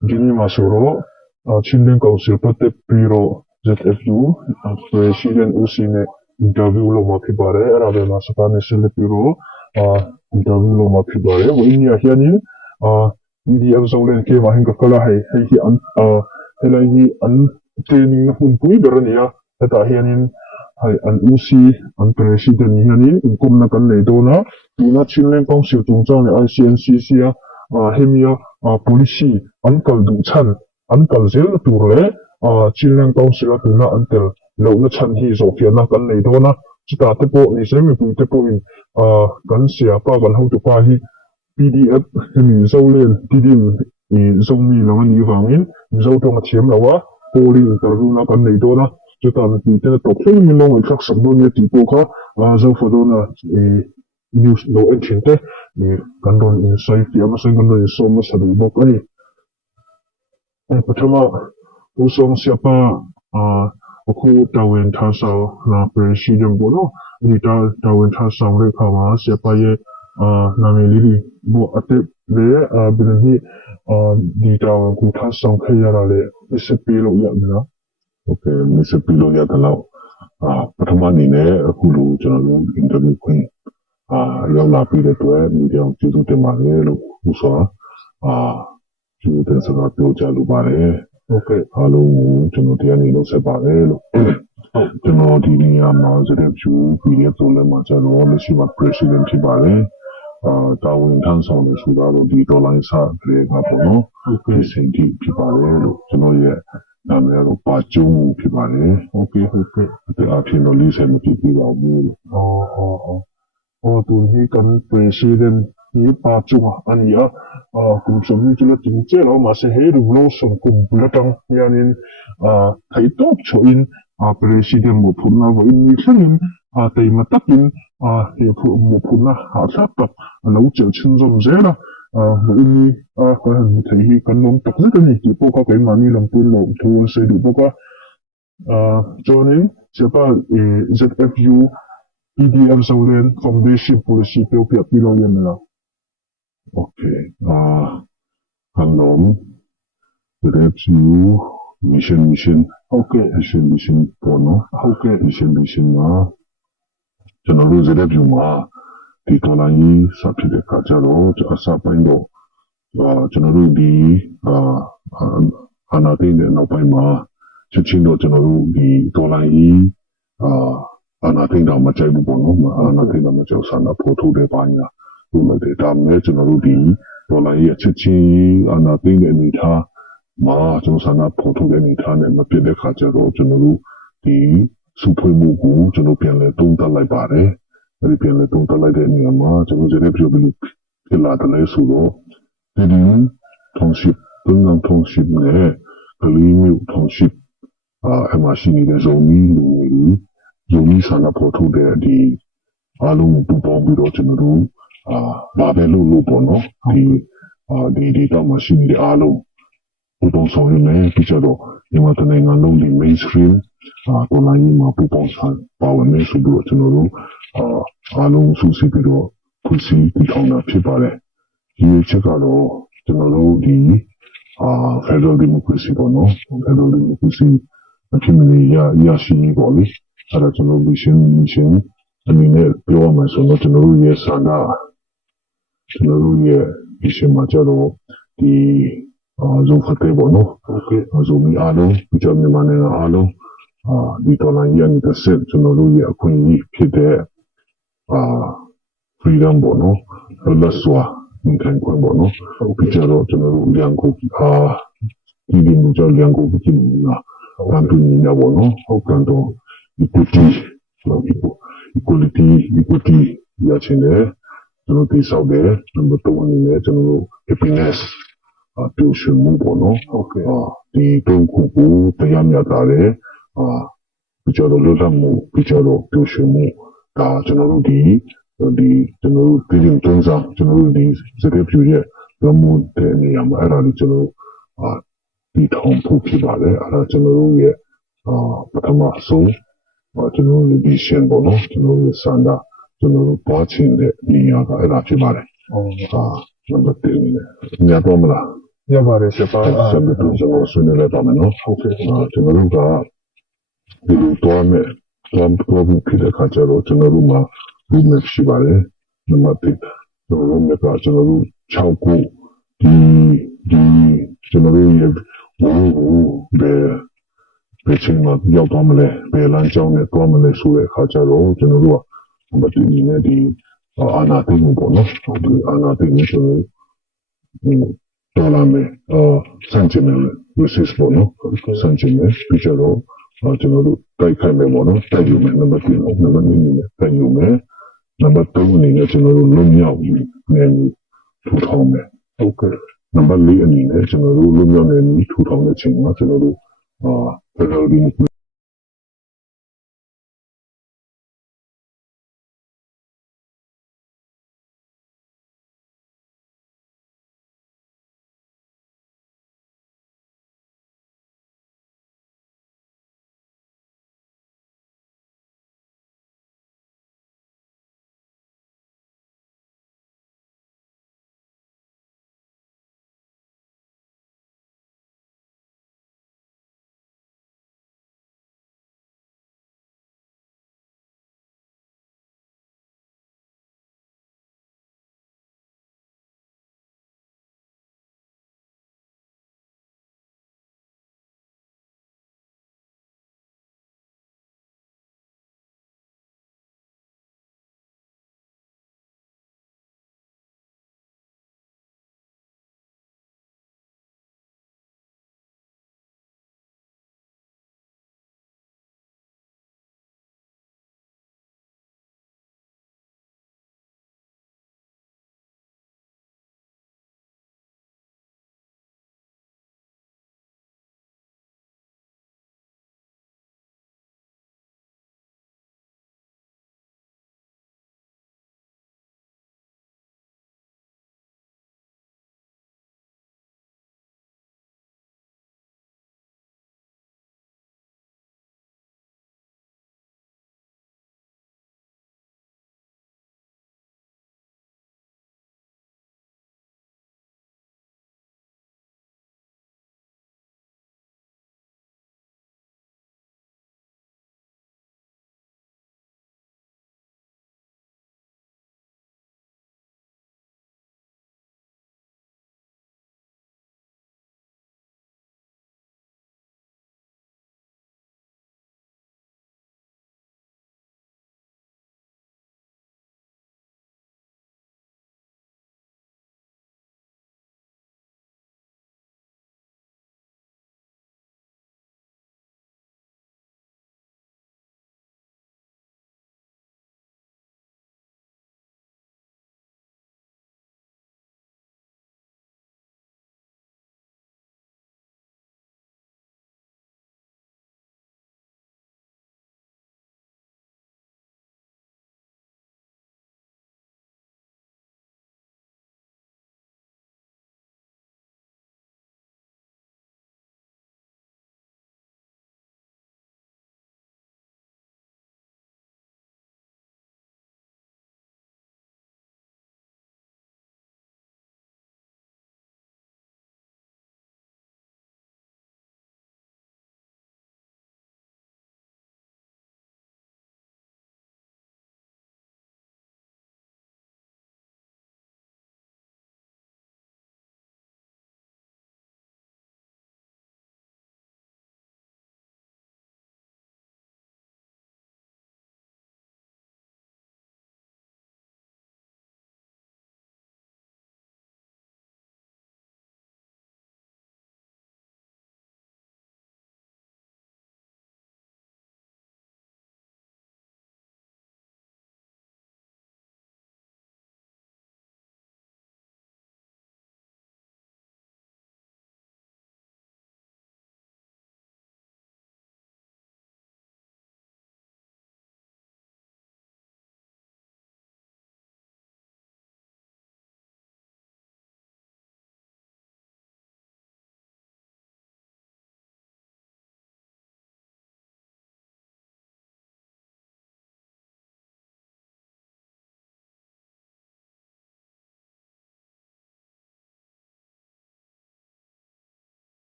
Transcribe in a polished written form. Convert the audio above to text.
Gini Masuro, Chilean Council Pate Piro ZFU, President Usine interview lo mapibare, Arabe Masakane Sele Piro, interview lo mapibare, Wini Ahianin, media Zolen ke Mahinga Kalahi, Helahi an training Humpui Berania, Heta Hianin, an Usi, an President Hianin, Kumna Kanedona, Tuna Chilean Council Tungzang ICNCC, Hemia, Policy, Uncle Duchan, Uncle Zil Ture, Chilean Council Tuna until Lona Chan his of Yanakan Ledona, Chita Tepo, Nisemi Tepo in Gansia, Pagan how to Pahi, PDF, Hemi Zolen, Tidim, Zomi Laman Yuvangin, Zotoma Chiamawa, Poli Interluna Kanedona, Chita the top 20 million trucks of Donia Tipoka, Zofadona, news no entry. Gandon in safety, Amazon Gandon is so much of the book. Patama Usong Siapa, Oku Tawin Tasao, Na President Bono, Nita Tawin Tasao Rekama, Siapa ye, Namili, Bo Ate, there, Binhi, Dita Gutasang Kayale, Mr. Pilo Yamina. Okay, Mr. Pilo Yatanao, Patama Nine, Kulu, General Interview Queen. Yang napi de tuai media citu temane lu usaha citu tensa pio jalu bare okay halu jono dia ni lo sebare lu jono di ni ama zede ju video tole ma jalu le si ma president bare tawin tan sa le suda lo di dollar sa de ga bono okay senti pi bare lu jono ye namanya lo paju pi bare okay te atino li se mi pi ba mu Tuhi kan President ni Pachunga Ania, Kumsumi Jula Tinchelo, Masehe, Rosom, Kumbulatang, Yanin, Taitop Choin, President Mopuna, Winisanim, Taimatakin, Mopuna, Hatapa, Laucha Chinzom Zera, Wini, Tahi Kanum Takani, Poka, Mani, Lampulo, to say the Boka, joining, Sapa, ZFU. PDF Zolen Foundation Policy Pia Pilo Yemela. Okay. Hello. ZFU Mission. Okay. Mission Pono. Okay. Mission Ma. General ZFU Ma. Titolai Sapi de Kajaro, Asapaindo. General D. Anatin de Napaima. Chichindo General D. Tolai. Anating da macam itu pun, anating da macam sana foto de banyak, tu le damai jenama di, tolai ya cici anating ini tha, mah jenama sana foto de ini tha ne, macam de kaca ro jenama di super buku jenama pianle tung talai bare, dari pianle tung talai de ini ama jenama jadi perlu kila talai sulo, jadi township, tentang township ne, kelima township, masih ni de zoni lu. Zoni sana foto de di alung pupong biro cenderung babelu lu bono di ta mesin di alung pupong soalnya bicara yang mana dengan di mainstream to lagi ma pupong san pawan ni sebelum cenderung alung susi biro kursi di tahun cipare ini cakap cenderung di federal democracy bono federal democracy macam ni ya sini boleh ada jenama mission, ini peluang masuk jenama ye sana, jenama ye mission macam lo di zofate bono, zomi alo, bicara mana alo, di tanah yang kita set jenama ye kunci kita freedom bono, laswa, mungkin kun bono, bicara jenama yang ko ini bicara yang ko begini lah, kantu ni bono, kantu equality ya cene jono ti saude number 2 ni jono happiness tu shemu bono okay di tongku tayam ya tare bicara lodamu bicara tu shemu ta jono di jono pidin tongsa jono di setiap juye ramu te ni am ara di jono di tongku kibale ara jono ye pertama so jenama mission bono, jenama sana, jenama pacin de ni yang ada cipare. Nampak ni apa malah? ရပါတယ်ဆရာပါ ဆက်ပြီးတော့ကျွန်တော်ဆွေးနွေးလိုက်ပါမယ်နော် ဟုတ်ကဲ့ ကျွန်တော်တို့ကဒီလိုတော့မဲ့တော့ဘူးဖြစ်တဲ့ခါကျတော့ကျွန်တော်တို့မှာ roadmap ရှိပါတယ်နံပါတ်1roadmap ကကျွန်တော်တို့6ခုဒီကျွန်တော်တို့ရဲ့ဘယ်ချိန်မှရောက်သွားမလဲဘယ်လမ်းကြောင်းနဲ့သွားမလဲဆိုတဲ့အခါကျတော့ကျွန်တော်တို့ကမတူညီတဲ့ဒီအာနာသိမှုပေါ့နော်ဒီအာနာသိမှုဆိုတော့တော်လာမယ်စံချင်တယ် resist ပေါ့နော်စံချင်တယ်ပြီးကြတော့ကျွန်တော်တို့တိုက်ခိုက်မယ်ပေါ့နော်တိုက်ယူမယ်နံပါတ်1နံပါတ်2နဲ့တိုက်ယူမယ်နံပါတ်3အနေနဲ့ကျွန်တော်တို့လွတ်မြောက်နေထူထောင်မယ်ဟုတ်ကဲ့နံပါတ်4အနေနဲ့ကျွန်တော်တို့လွတ်မြောက်နေထူထောင်တဲ့ချိန်မှာကျွန်တော်တို့federal